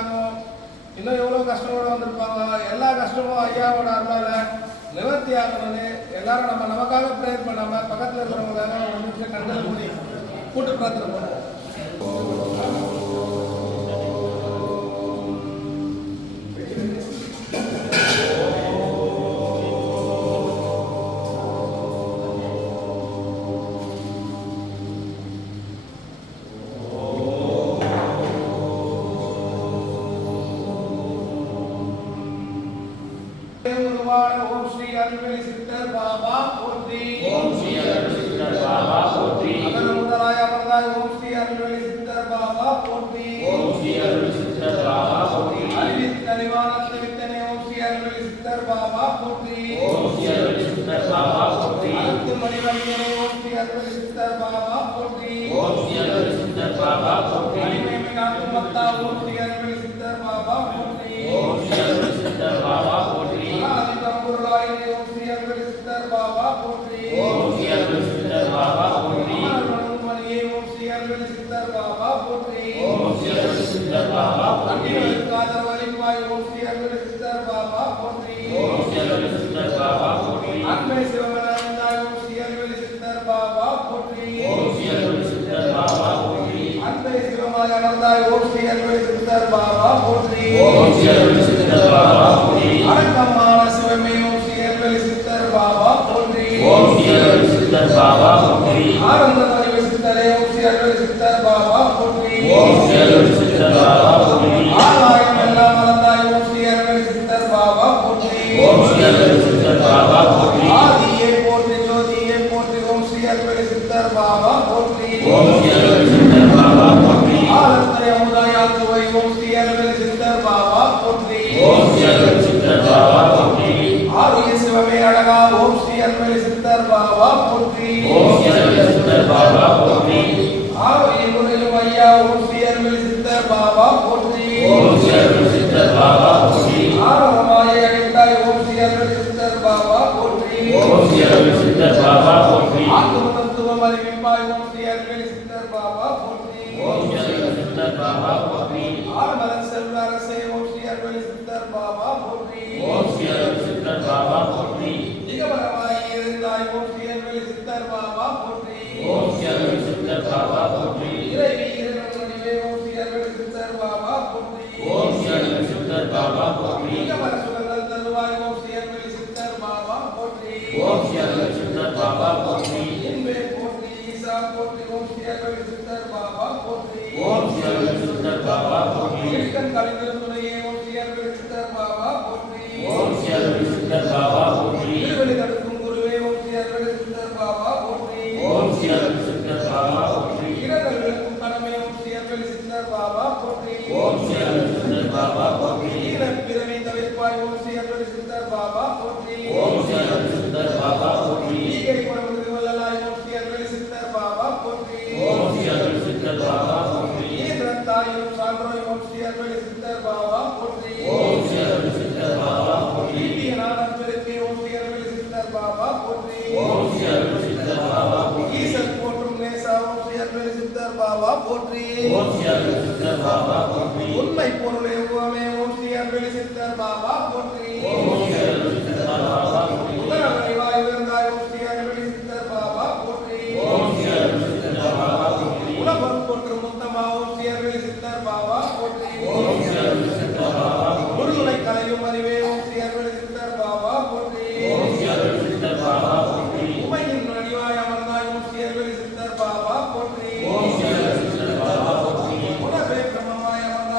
வந்திருக்காங்க, இன்னும் எவ்வளோ கஷ்டங்களோட வந்திருப்பாங்க. எல்லா கஷ்டமும் ஐயாவோட அருளால நிவர்த்தி ஆகணும்னு எல்லாரும் நமக்காக ப்ரேயர் பண்ணாம பக்கத்தில் இருக்கிறவங்களுக்காக ஒரு நிமிஷம் கண்களை மூடி கூட்டு பிரார்த்தனை பண்ணுவோம். ஓம் ஸ்ரீ அருள்மிகு சித்தர் பாபா போற்றி. ஓம் ஸ்ரீ அருள்மிகு சித்தர் பாபா போற்றி. அகரமுதலாய அமர்ந்தாய் ஓம் ஸ்ரீ அருள்மிகு சித்தர் பாபா போற்றி. ஓம் ஸ்ரீ அருள்மிகு சித்தர் பாபா போற்றி. அறிவித்த அறிவானந்த வித்தனே ஓம் ஸ்ரீ அருள்மிகு சித்தர் பாபா போற்றி. ஓம் ஸ்ரீ அருள்மிகு சித்தர் பாபா போற்றி. அறுத்து மணிவண்ணனே ஓம் ஸ்ரீ அருள்மிகு சித்தர் பாபா போற்றி. ஓம் ஸ்ரீ அருள்மிகு சித்தர் பாபா போற்றி. அடிமைமை காக்கும் மத்தா ஓம் ஸ்ரீ அருள்மிகு சித்தர் பாபா போற்றி. ஓம் ஸ்ரீ அருள்மிகு சித்தர் பாபா போற்றி. ஓம் ஸ்ரீ அருள்மிகு சித்தர் பாபா போற்றி. ஓம் ஸ்ரீ அருள்மிகு சித்தர் பாபா போற்றி. மணியே ஓம் ஸ்ரீ அருள்மிகு சித்தர் பாபா போற்றி. ஓம் ஸ்ரீ அருள்மிகு சித்தர் பாபா போற்றி. காதர் வலிப்பாய் ஓம் ஸ்ரீ அருள்மிகு சித்தர் பாபா போற்றி. ஓம் ஸ்ரீ அருள்மிகு சித்தர் பாபா போற்றி. அன்னை சிவமனாய் ஓம் ஸ்ரீ அருள்மிகு சித்தர் பாபா போற்றி. ஓம் ஸ்ரீ அருள்மிகு சித்தர் பாபா போற்றி. அன்னை சிவமாய் அமர்ந்தாய் ஓம் ஸ்ரீ அருள்மிகு சித்தர் பாபா போற்றி. ஓம் ஸ்ரீ அருள்மிகு சித்தர் பாபா போற்றி. அடக்கமான சிவமே ஓம் ஸ்ரீ அருள்மிகு சித்தர் பாபா போற்றி. ஓம் ஸ்ரீ அருள்மிகு சித்தர் பாபா போற்றி. ஆனந்த அறிவு சித்தரே ஓம் ஸ்ரீ அருள்மிகு சித்தர் பாபா போற்றி. ஓம் ஸ்ரீ அருள்மிகு சித்தர் பாபா போற்றி. ஆலயம் எல்லாம் மலர்ந்தாய் ஓம் ஸ்ரீ அருள்மிகு சித்தர் பாபா போற்றி. ஓம் ஸ்ரீ அருள்மிகு சித்தர் பாபா போற்றி. ஆதியே போற்றி ஜோதியே போற்றி ஓம் ஸ்ரீ அருள்மிகு சித்தர் பாபா போற்றி. ஓம் ஸ்ரீ அருள்மிகு சித்தர் பாபா போற்றி. ஆலந்தரை அமுதாயாத்துவை ஓம் ஸ்ரீ அருள்மிகு சித்தர் பாபா போற்றி. ஓம் ஸ்ரீ அருள்மிகு சித்தர் பாபா போற்றி. ஆரிய சிவமே அழகா ஓம் ஸ்ரீ அருள்மிகு சித்தர் பாபா போற்றி. ஓம் ஸ்ரீ அருள்மிகு சித்தர் பாபா போற்றி. ஆரிய குறையும் ஐயா ஓம் ஸ்ரீ அருள்மிகு சித்தர் பாபா போற்றி. ஓம் ஸ்ரீ அருள்மிகு சித்தர் பாபா போற்றி. ஆரவமாயை அடைந்தாய் ஓம் ஸ்ரீ அருள்மிகு சித்தர் பாபா போற்றி. ஓம் ஸ்ரீ அருள்மிகு சித்தர் பாபா போற்றி. ஆத்மதத்துவம் அறிவிப்பாய் ஓம் ஸ்ரீ அருள்மிகு சித்தர் பாபா போற்றி. ஓம் ஸ்ரீ அருள்மிகு சித்தர் பாபா போற்றி. ஆரமலன் செல்வ அரசே ஓம் ஸ்ரீ அருள்மிகு சித்தர் பாபா போற்றி. ஓம் ஸ்ரீ அருள்மிகு சித்தர் பாபா போற்றி. திகவரமாய் இருந்தாய் ஓம் ஸ்ரீ அருள்மிகு சித்தர் பாபா போற்றி. ஓம் ஸ்ரீ அருள்மிகு சித்தர் பாபா போற்றி. இறைவி இறைவனுடைய ஓம் ஸ்ரீ அருள்மிகு சித்தர் பாபா போற்றி. ஓம் ஸ்ரீ அருள்மிகு சித்தர் பாபா போற்றி. திகவர சுகங்கள் தருவாய் ஓம் ஸ்ரீ அருள்மிகு சித்தர் பாபா போற்றி. ஓம் ஸ்ரீ அருள்மிகு சித்தர் பாபா போற்றி. இன்பே போற்றி ஈசா போற்றி ஓம் ஸ்ரீ அருள்மிகு சித்தர் பாபா போற்றி. ஓம் ஸ்ரீ அருள்மிகு சித்தர் பாபா போற்றி. இடுக்கண் கலைஞர் துணையே ஓம் ஸ்ரீ அருள்மிகு சித்தர் பாபா போற்றி. ஓம் ஸ்ரீ அருள்மிகு சித்தர் பாபா போற்றி. திருவடி தடுக்கும் குருவே ஓம் ஸ்ரீ அருள்மிகு சித்தர் பாபா போற்றி. ஓம் ஸ்ரீ அருள்மிகு சித்தர் பாபா போற்றி. இரங்கள் விளக்கும் கடமை ஓம் ஸ்ரீ அருள்மிகு சித்தர் பாபா போற்றி. ஓம் ஸ்ரீ அருள்மிகு சித்தர் பாபா போற்றி. பிறவி தவிர்ப்பாய் ஓம் ஸ்ரீ அருள்மிகு சித்தர் பாபா போற்றி. ஓம் ஸ்ரீ அருள்மிகு சித்தர் பாபா போற்றி. ஈகை குணமுது வல்லலாய் ஓம் ஸ்ரீ அருள்மிகு சித்தர் பாபா போற்றி. ஓம் ஸ்ரீ அருள்மிகு சித்தர் பாபா போற்றி. ஈதரத்தாயும் சான்றோய் ஓம் ஸ்ரீ அருள்மிகு சித்தர் பாபா போற்றி. ஓம் ஸ்ரீ அருள்மிகு சித்தர் பாபா போற்றி. ஈதியநாதம் பெருக்கே ஓம் ஸ்ரீ அருள்மிகு சித்தர் பாபா போற்றி. ஓம் ஸ்ரீ அருள்மிகு சித்தர் பாபா போற்றி. ஈசன் போற்றும் நேசா ஓம் ஸ்ரீ அருள்மிகு சித்தர் பாபா போற்றி. ஓம் ஸ்ரீ அருள்மிகு சித்தர் பாபா போற்றி. உண்மை பொருளே உவமே ஓம் ஸ்ரீ அருள்மிகு சித்தர் பாபா போற்றி. ஓம் ஸ்ரீ அருள்மிகு சித்தர் பாபா போற்றி. உதரவரை வாய் விருந்தாய் ஓம் ஸ்ரீ அருள்மிகு சித்தர் பாபா போற்றி. ஓம் ஸ்ரீ அருள்மிகு சித்தர் பாபா போற்றி. உலகம் போற்றும் முத்தமா ஓம் ஸ்ரீ அருள்மிகு சித்தர் பாபா போற்றி. ஓம் ஸ்ரீ அருள்மிகு சித்தர் பாபா போற்றி. முருகனை கலையும் அறிவே ஓம் ஸ்ரீ அருள்மிகு சித்தர் பாபா போற்றி. ஓம் ஸ்ரீ அருள்மிகு சித்தர் பாபா போற்றி. உமையின் நடிவாய் அமர்ந்தாய் ஓம் ஸ்ரீ அருள்மிகு சித்தர் பாபா போற்றி. ஓம் ஸ்ரீ அருள்மிகு சித்தர் பாபா போற்றி. உலகே பிரம்மமாய் அமர்ந்தாய்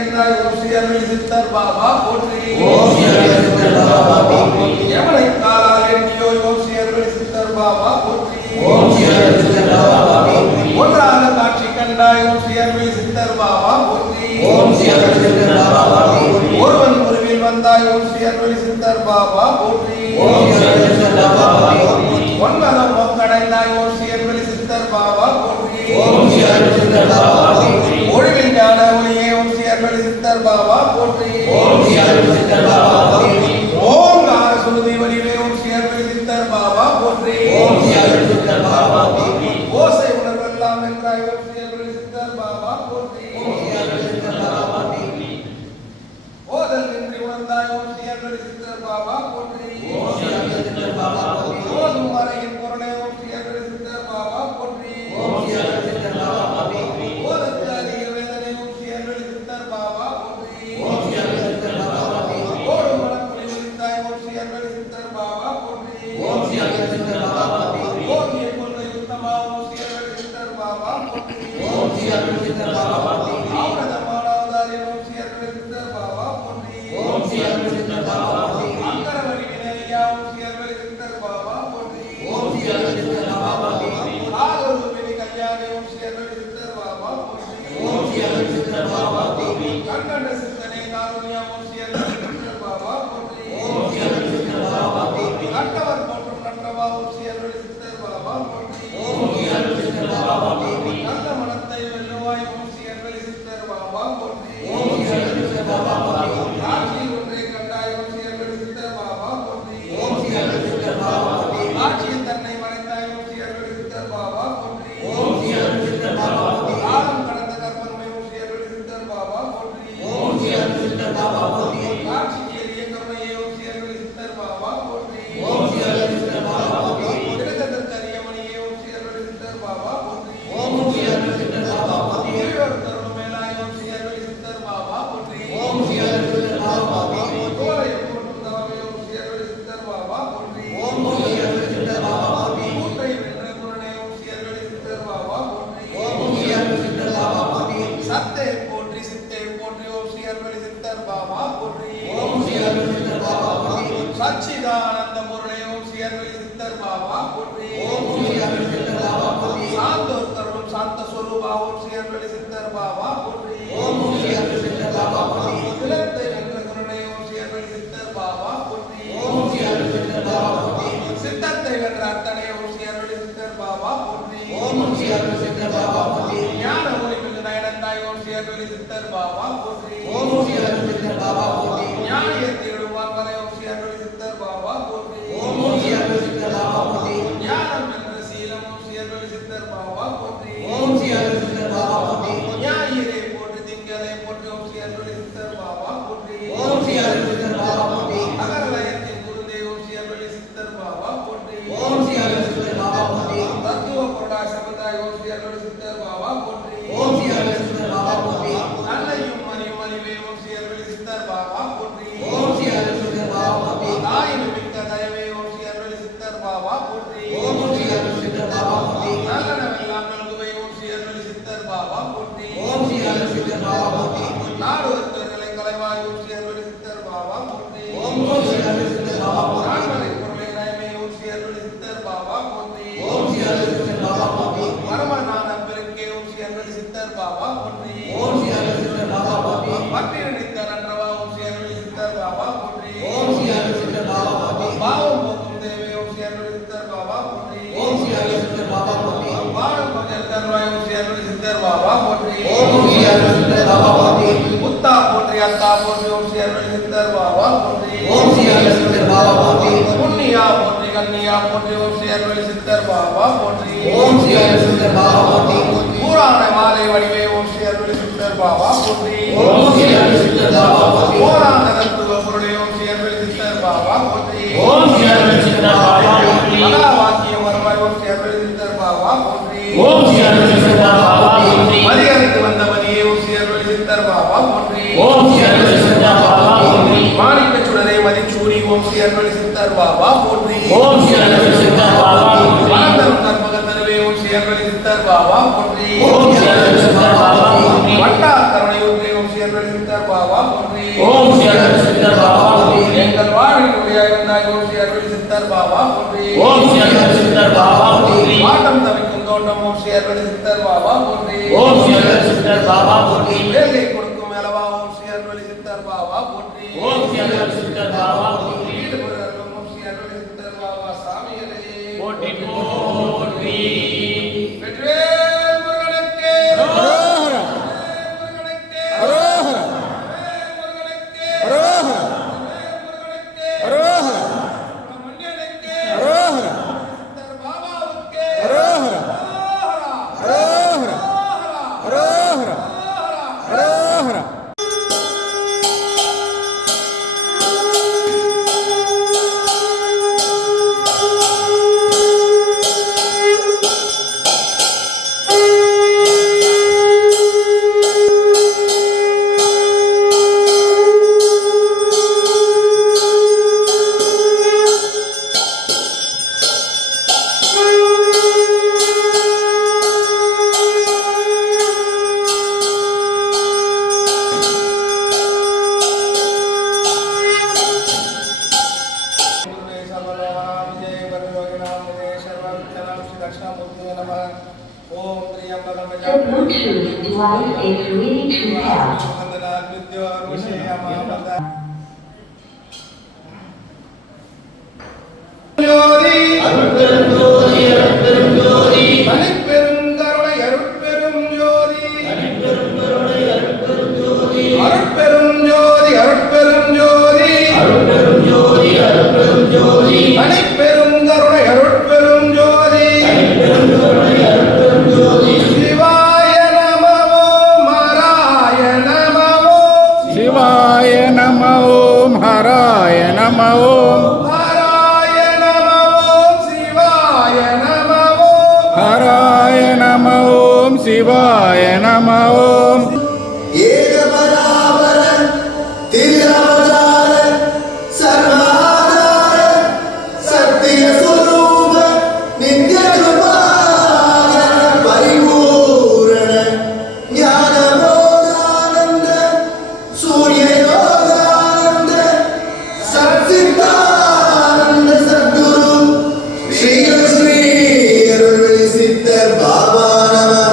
என்றாய் ஓம் ஸ்ரீ அருள் சித்தர் பாபா போற்றி. ஓம் ஸ்ரீ அருள் சித்தர் பாபா போற்றி. எவனை காலால் எண்ணியோ ஓம் ஸ்ரீ அருள் சித்தர் பாபா போற்றி. ஓம் ஸ்ரீ அருள் சித்தர் பாபா போற்றி. ஒன்றாக காட்சி கண்டாய் ஓம் ஸ்ரீ அருள் சித்தர் பாபா போற்றி. ஓம் ஸ்ரீ அருள் சித்தர் பாபா போற்றி. ஒருவன் உருவில் வந்தாய் ஓம் ஸ்ரீ அருள் சித்தர் பாபா போற்றி. ஓம் ஸ்ரீ அருள் சித்தர் பாபா போற்றி. ஒன்பதம் ஒக்கடைந்தாய் ஓம் ஸ்ரீ அருள் சித்தர் பாபா போற்றி. ஓம் ஸ்ரீ அருள் சித்தர் பாபா போற்றி. ஒழுவில் ஞான ஒளியே ஓம் ஸ்ரீ அருள் சித்தர் பாபா போற்றி. ஓம் ஸ்ரீ அருள் சித்தர் பாபா போற்றி. ஓங்கார சுருதி வடிவே ஓம் ஸ்ரீ அருள் சித்தர் பாபா போற்றி. ஓம் ஸ்ரீ அருள் சித்தர் பாபா போற்றி. ஓசை உணர்வெல்லாம் என்றாய் ஓம் ஸ்ரீ அருள் சித்தர் பாபா போற்றி. ஓம் ஸ்ரீ அருள் சித்தர் பாபா போற்றி. ஓதல் நின்றி உணர்ந்தாய் ஓம் ஸ்ரீ அருள் சித்தர் பாபா போற்றி. ஓம் ஸ்ரீ அருள் சித்தர் பாபா போற்றி. ஓதும் வரையின் பொருளே ஓம் ஸ்ரீ அருள் சித்தர் பாபா போற்றி. ஓம் ஸ்ரீ அருள் சித்தர் பாபா போற்றி. ஓதற்கு அதிக வேதனை ஓம் ஸ்ரீ அருள் சித்தர் பாபா போற்றி. ஓம் ஸ்ரீ அருள் சித்தர் பாபா போற்றி. ஓடும் மனக்குழி ஒளித்தாய் ஓம் ஸ்ரீ அருள் சித்தர் பாபா போற்றி. ஓம் ஸ்ரீ அருள் சித்தர் பாபா போற்றி. ஓங்கிய கொள்கை உத்தமா ஓம் ஸ்ரீ அருள் சித்தர் பாபா போற்றி. ஓம் ஸ்ரீ அருள் சித்தர் பாபா போற்றி. ஆவணதமான அவதாரி ஓம் ஸ்ரீ அருள் சித்தர் பாபா போற்றி. ஓம் ஸ்ரீ அருள் சித்தர் பாபா போற்றி. அக்கரவழி வினையா ஓம் ஸ்ரீ அருள் சித்தர் பாபா போற்றி. ஓம் ஸ்ரீ அருள் சித்தர் பாபா போற்றி. ஆலோரு வினி கல்யாணி ஓம் ஸ்ரீ அருள் சித்தர் பாபா போற்றி. ஓம் ஸ்ரீ அருள் சித்தர் பாபா போற்றி. கண்கண்ட சித்தனை காருண்யா ஓம் ஸ்ரீ அருள் சித்தர் பாபா போற்றி. ஓம் ஸ்ரீ அருள் சித்தர் பாபா போற்றி. கட்டவர் போற்றும் நற்றவா ஓம் ஸ்ரீ அருள் சித்தர் பாபா போற்றி. ஓம் ஸ்ரீ அருள் சித்தர் பாபா போற்றி. நல்ல மனத்தை வெல்லுவாய் ஓம் ஸ்ரீ அருள் சித்தர் பாபா போற்றி. ஓம் ஸ்ரீ அருள் சித்தர் பாபா போற்றி. காட்சி ஒன்றை கண்டாய் ஓம் ஸ்ரீ அருள் சித்தர் பாபா போற்றி. ஓம் ஸ்ரீ அருள் சித்தர் பாபா போற்றி. காட்சியில் தன்னை மறைத்தாய் ஓம் ஸ்ரீ அருள் சித்தர் பாபா போற்றி. ஓம் ஸ்ரீ அருள் சித்தர் பாபா போற்றி. காலம் கடந்த கற்பனை ஓம் ஸ்ரீ அருள் சித்தர் பாபா போற்றி. ஓம் ஸ்ரீ அருள் சித்தர் பாபா போற்றி. காட்சிக்கு எளிய கருணையே ஓம் ஸ்ரீ அருள் சித்தர் பாபா போற்றி. ஓம் ஸ்ரீ அருள் சித்தர் பாபா போற்றி. திருத்தத்திற்கு அரியமணியே ஓம் ஸ்ரீ அருள் சித்தர் பாபா போற்றி. ஓம் ஸ்ரீ அருள் சித்தர் பாபா போற்றி. இருவர் தருணம் மேலாய் ஓம் ஸ்ரீ அருள் சித்தர் பாபா போற்றி. ஓம் ஸ்ரீ அருள் சித்தர் பாபா போற்றி. கோரை போற்றும் தவமே ஓம் ஸ்ரீ அருள் சித்தர் பாபா போற்றி. ஓம் ஸ்ரீ அருள் சித்தர் பாபா போற்றி. கூற்றை வென்ற குருணே ஓம் ஸ்ரீ அருள் சித்தர் பாபா போற்றி. ஓம் ஸ்ரீ அருள் சித்தர் பாபா போற்றி. சத்தே போற்றி சித்தே போற்றி ஓம் ஸ்ரீ அருள் சித்தர் பாபா போற்றி. ஓம் ஸ்ரீ அருள் சித்தர் பாபா போற்றி. சச்சிதானந்த பொருளே ஓம் ஸ்ரீ அருள் சித்தர் பாபா போற்றி. ஓம் ஸ்ரீ அருள் சித்தர் பாபா போற்றி. சாந்தோர் தருணம் சாந்த ஸ்வரூபா ஓம் ஸ்ரீ அருள் சித்தர் பாபா போற்றி. ஓம் ஸ்ரீ அருள் சித்தர் பாபா போற்றி. திலத்தை வென்ற குருணே ஓம் ஸ்ரீ அருள் சித்தர் பாபா போற்றி. ஓம் ஸ்ரீ அருள் சித்தர் பாபா போற்றி. சித்தத்தை வென்ற அத்தனை ஓம் ஸ்ரீ அருள் சித்தர் பாபா போற்றி. ஓம் ஸ்ரீ அருள் சித்தர் பாபா போற்றி. ஞான ஒளி மிகு நயனந்தாய் ஓம் ஸ்ரீ அருள் சித்தர் பாபா போற்றி. ஓம் ஸ்ரீ அருள் சித்தர் பாபா போற்றி. ஞானியை தேடும் வான்மலை ஓம் ஸ்ரீ அருள் சித்தர் பாபா போற்றி. ஓம் ஸ்ரீ அருள் சித்தர் பாபா போற்றி. ஞானம் என்ற சீலம் ஓம் ஸ்ரீ அருள் சித்தர் பாபா போற்றி. ஓம் ஸ்ரீ அருள் சித்தர் பாபா போற்றி. ஞாயிறை போற்றி திங்களை போற்றி ஓம் ஸ்ரீ அருள் சித்தர் பாபா போற்றி. ஓம் ஸ்ரீ அருள் சித்தர் பாபா போற்றி. அகரலயத்தின் குருதே ஓம் ஸ்ரீ அருள் சித்தர் பாபா போற்றி. ஓம் ஸ்ரீ அருள் சித்தர் பாபா போற்றி. தத்துவ பொருளா சபதாய் ஓம் ஸ்ரீ அருள் சித்தர் பாபா போற்றி. ஓம் ஸ்ரீ அருள் சித்தர் பாபா போற்றி. நல்லையும் மறியும் அறிவே ஓம் ஸ்ரீ அருள் சித்தர் பாபா போற்றி. ஓம் ஸ்ரீ அருள் சித்தர் பாபா போற்றி. தாயின் மிக்க தயவே ஓம் ஸ்ரீ அருள் சித்தர் பாபா போற்றி. ஓம் ஸ்ரீ அருள் சித்தர் பாபா போற்றி. நல்லனவெல்லாம் நல்குவை ஓம் ஸ்ரீ அருள் சித்தர் பாபா போற்றி. ஓம் ஸ்ரீ அருள் சித்தர் பாபா போற்றி. நாடுவர்களை கலைவாய் ஓம் ஸ்ரீ அருள் சித்தர் பாபா போற்றி. ஓம் ஸ்ரீ அருள் சித்தர் பாபா போற்றி. நான்மறை பொருளை நயமே ஓம் ஸ்ரீ அருள் சித்தர் பாபா போற்றி. ஓம் ஸ்ரீ அருள் சித்தர் பாபா போற்றி. பரமநாத பெருக்கே ஓம் ஸ்ரீ அருள் சித்தர் பாபா போற்றி. ஓம் ஸ்ரீ அருள் சித்தர் பாபா போற்றி. பட்டின நித்த நன்றவா ஓம் ஸ்ரீ அருள் சித்தர் பாபா போற்றி. ஓம் ஸ்ரீ அருள் சித்தர் பாபா போற்றி. பாவம் போக்கும் தேவே ஓம் ஸ்ரீ அருள் சித்தர் பாபா போற்றி. ஓம் ஸ்ரீ அருள் சித்தர் பாபா போற்றி. பாடம் கொஞ்சம் தருவாய் ஓம் ஸ்ரீ அருள் சித்தர் பாபா போற்றி. ஓம் ஸ்ரீ அருள் சித்தர் பாபா போற்றி. முத்தா போற்றி அத்தா போற்றி ஓம் ஸ்ரீ அருள் சித்தர் பாபா போற்றி. ஓம் ஸ்ரீ அருள் சித்தர் பாபா போற்றி. புண்ணியா போற்றி கன்னியா போற்றி ஓம் ஸ்ரீ அருள் சித்தர் பாபா போற்றி. ஓம் ஸ்ரீ அருள் சித்தர் பாபா போற்றி. பூராண மாலை வடிவே ஓம் ஸ்ரீ அருள் சித்தர் பாபா போற்றி. ஓம் ஸ்ரீ அருள் சித்தர் பாபா போற்றி. போராண தத்துவ பொருளே ஓம் ஸ்ரீ அருள் சித்தர் பாபா போற்றி. ஓம் ஸ்ரீ அருள் சித்தர் பாபா போற்றி. மகாவாக்கியம் வருவாய் ஓம் ஸ்ரீ அருள் சித்தர் பாபா போற்றி. ஓம் ஸ்ரீ அருள் சித்தர் பாபா போற்றி. மதியத்து வந்த மதியே ஓம் ஸ்ரீ அருள் சித்தர் பாபா போற்றி. ஓம் ஸ்ரீ அருள் சித்தர் பாபா போற்றி. மாணிக்க சுடரை மதிச்சூரி ஓம் ஸ்ரீ அருள் சித்தர் பாபா போற்றி. ஓம் ஸ்ரீ அருள் சித்தர் பாபா போற்றி. வளர்ந்தரும் கற்பக தருவே ஓம் ஸ்ரீ அருள் சித்தர் பாபா போற்றி. ஓம் ஸ்ரீ அருள் சித்தர் பாபா போற்றி. வட்டா கருணையூர்வே ஓம் ஸ்ரீ அருள் சித்தர் ஓம் ஸ்ரீ அருள் சித்தர் பாபா போற்றி. ஆட்டம் தவிக்கும் தோட்டம் ஓம் ஸ்ரீ அருள் சித்தர் பாபா போற்றி. ஓம் ஸ்ரீ அருள் சித்தர் பாபா போற்றி. வேலை கொடுக்கும் மேலவா ஓம் ஸ்ரீ அருள் சித்தர் பாபா போற்றி. ஓம் ஸ்ரீ அருள் சித்தர் பாபா போற்றி. ஈடுபடுதலும் ஓம் ஸ்ரீ அருள் சித்தர் பாபா சாமியரே போற்றி போற்றி. வெற்றிவேல் முருகனுக்கு அரோகரா. முருகனுக்கு அரோகரா. முருகனுக்கு அரோகரா. முருகனுக்கு அரோகரா. மன்னனுக்கு அரோகரா. சித்தர் பாபாவுக்கு அரோகரா. அரோகரா. அரோகரா. அரோகரா. The Bluetooth device is ready to pair. தனிப்பெருங்கருணை அருட்பெரும் ஜோதி அருட்பெரும் ஜோதி அருட்பெரும் ஜோதி தனிப்பெருங்கருணை அருட்பெரும் ஜோதி சிவாய நமோ ஹராய நமோ சிவாய நம ஓம் ஹராய நம ஓம் ஹராய நமோ சிவாய நமோ ஹராய நம ஓம் சிவாய நம ஓம் ஏகபராபர திரிஅவதார சர்வாதார சத்திய ஸ்வரூப நித்ய கிருபாகர பரிபூரண ஞானபோதானந்த சூரிய யோகானந்த சச்சிதானந்த சத்குரு ஸ்ரீ ஸ்ரீ அருள்வெளி சித்தர் பாபா நமः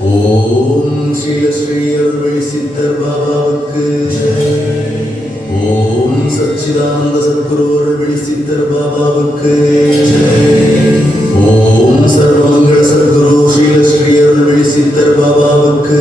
ஓம் ஸ்ரீ அருள்வழி சித்தர் பாபாவுக்கு ஓம் சச்சிதானந்த சத்குரு அருள்வழி சித்தர் பாபாவுக்கு ஓம் சர்வமங்கள சத்குரு ஸ்ரீ அருள்வழி சித்தர் பாபாவுக்கு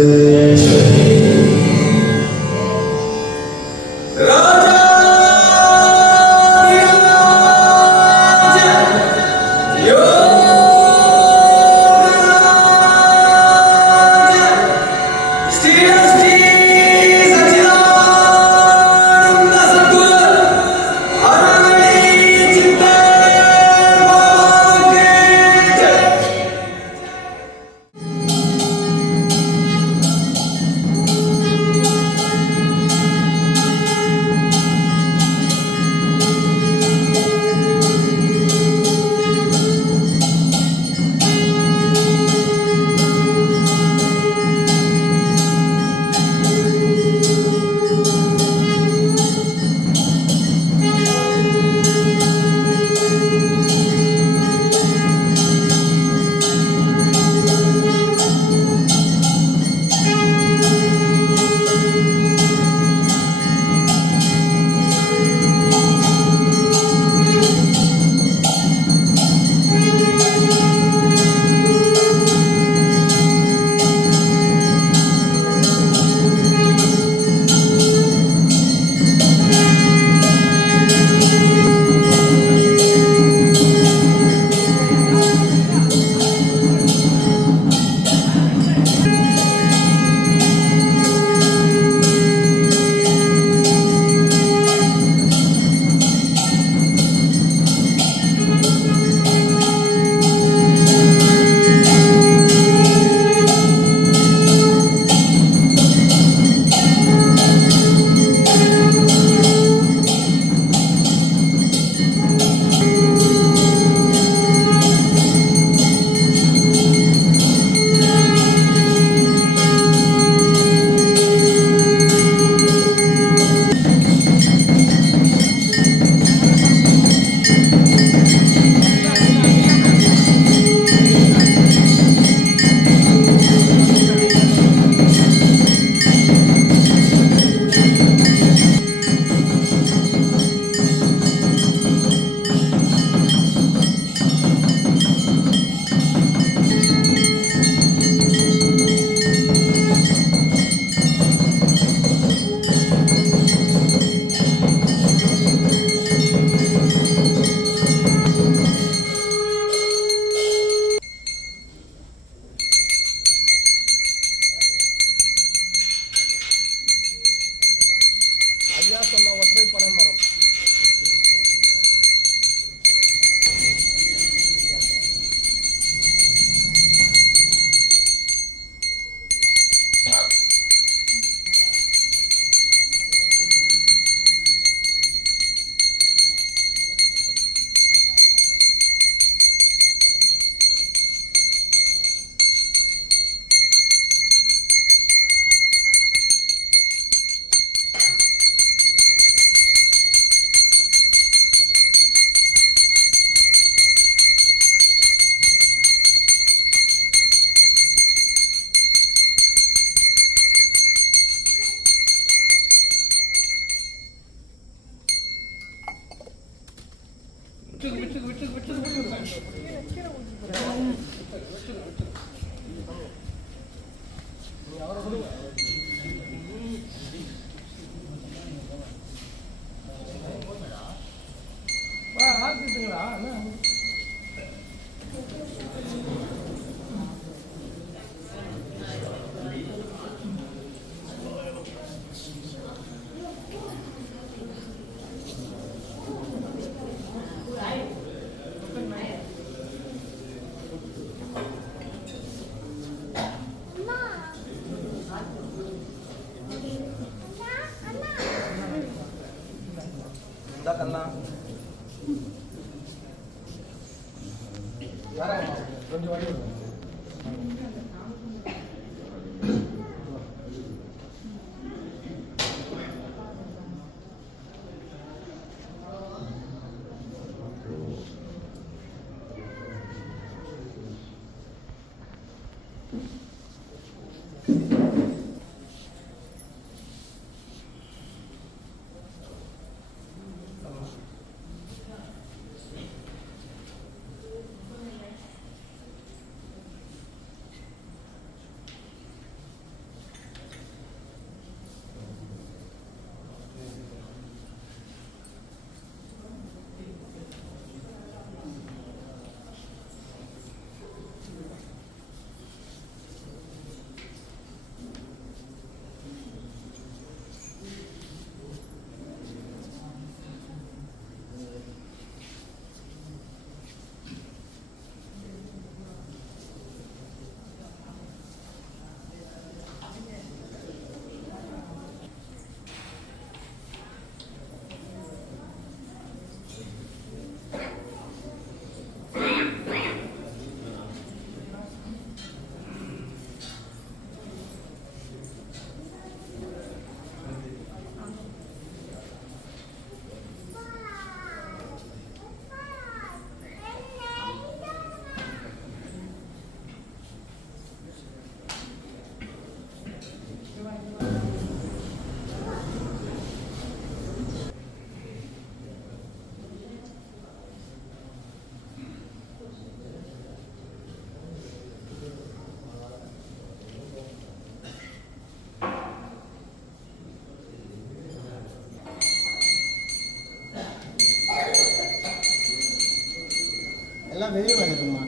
எல்லாம் வெளியே வந்துடுமா,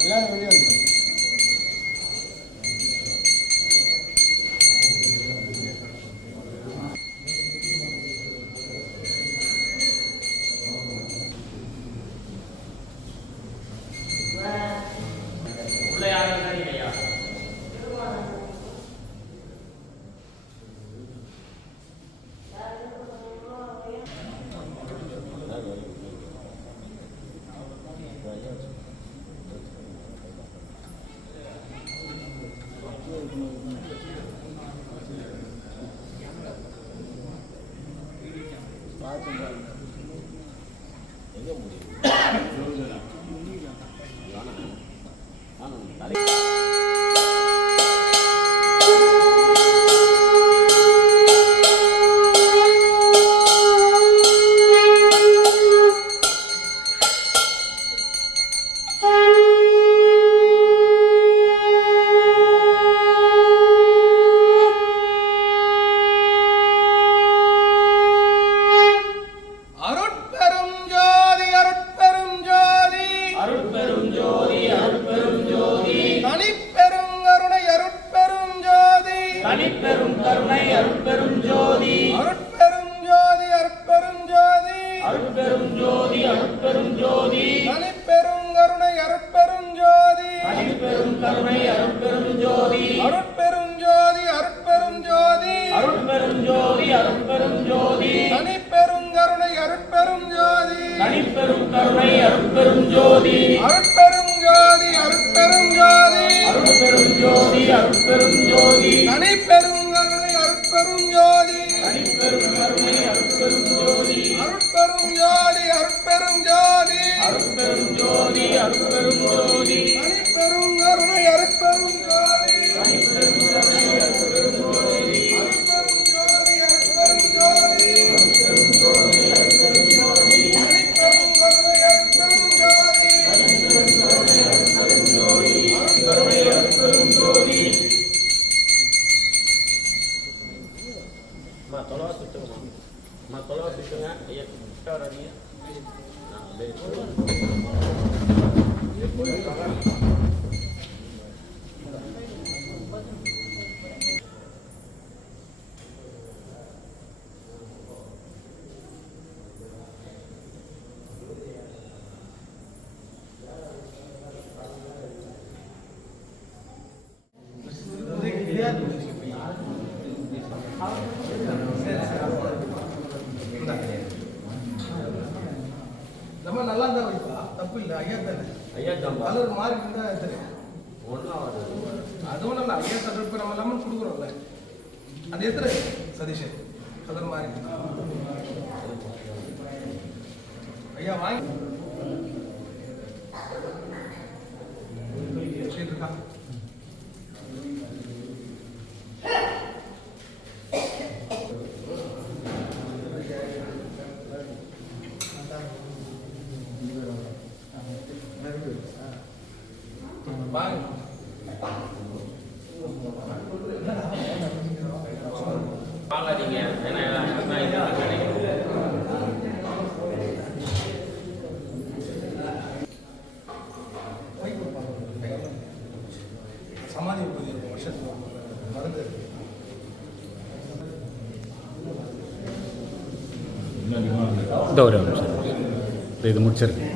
எல்லாம் வெளியே வந்துடும். உள்ள யாரும் இருக்காதீங்க ஐயா. அருட்பெரும் ஜோதி அருட்பெரும் ஜோதி அருட்பெரும் ஜோதி அருட்பெரும் ஜோதி தனிப்பெரும் கருணை அருட்பெரும் ஜோதி தனிப்பெரும் கருணை அருட்பெரும் ஜோதி அருட்பெரும் ஜோதி அருட்பெரும் ஜோதி அருட்பெரும் ஜோதி அருட்பெரும் ஜோதி தனிப்பெரும் கருணை அருட்பெரும் ஜோதி தனிப்பெரும் கருணை அருட்பெரும் ஜோதி அருட்பெரும் ஜோதி அருட்பெரும் ஜோதி அருட்பெரும் ஜோதி அருட்பெரும் ஜோதி தனிப்பெரும் கருணை அருட்பெரும் ஜோதி தனிப்பெரும் கருணை அருட்பெரும் ஜோதி அருட்பெரும் ஜோதி அருட்பெரும் ஜோதி அருட்பெரும் ஜோதி அருட்பெரும் ஜோதி தனிப்பெரும் கருணை அருட்பெரும் ஜோதி தனிப்பெரும் கருணை அருட்பெரும் ஜோதி அருட்பெரும் ஜோதி அருட்பெரும் ஜோதி அருட்பெரும் ஜோதி அருட்பெரும் ஜோதி தனிப்பெரும் கருணை அருட்பெரும் ஜோதி தனிப்பெரும் கருணை அருட்பெரும் ஜோதி அருட்பெரும் ஜோதி அருட்பெரும் ஜோதி அருட்பெரும் ஜோதி அருட்பெரும் ஜோதி தனிப்பெரும் கருணை அருட்பெரும் ஜோதி தனிப்பெரும் கருணை அருட்பெரும் ஜோதி கருணை அருட்பெரும் ஜோதி மா தொலைவா சுட்டுங்க மா தொலைவா சுட்டுங்க ஐயா கிட்ட வராதீங்க நம்ம நல்லா தான் வைப்பா, தப்பு இல்லை, ஐயா தானே. ஐயா ஜம்பா கலர் மாறி இருந்தா தெரியும். ஒன்றும் வருது அதுவும் நல்லா ஐயா தட்டு இப்போ நம்ம லெமன் கொடுக்குறோம்ல, அது எத்தனை சதீஷன் கலர் மாறி ஐயா வாங்கி சரி இருக்கா? வாங்க வாங்காதீங்க ஏன்னா எல்லாம் இதெல்லாம் கிடைக்கும் சமாதி உற்பத்தி இருக்கும் வருஷத்துக்கு மருந்து இந்த ஒரு நிமிஷம் இது முடிச்சிருக்கு.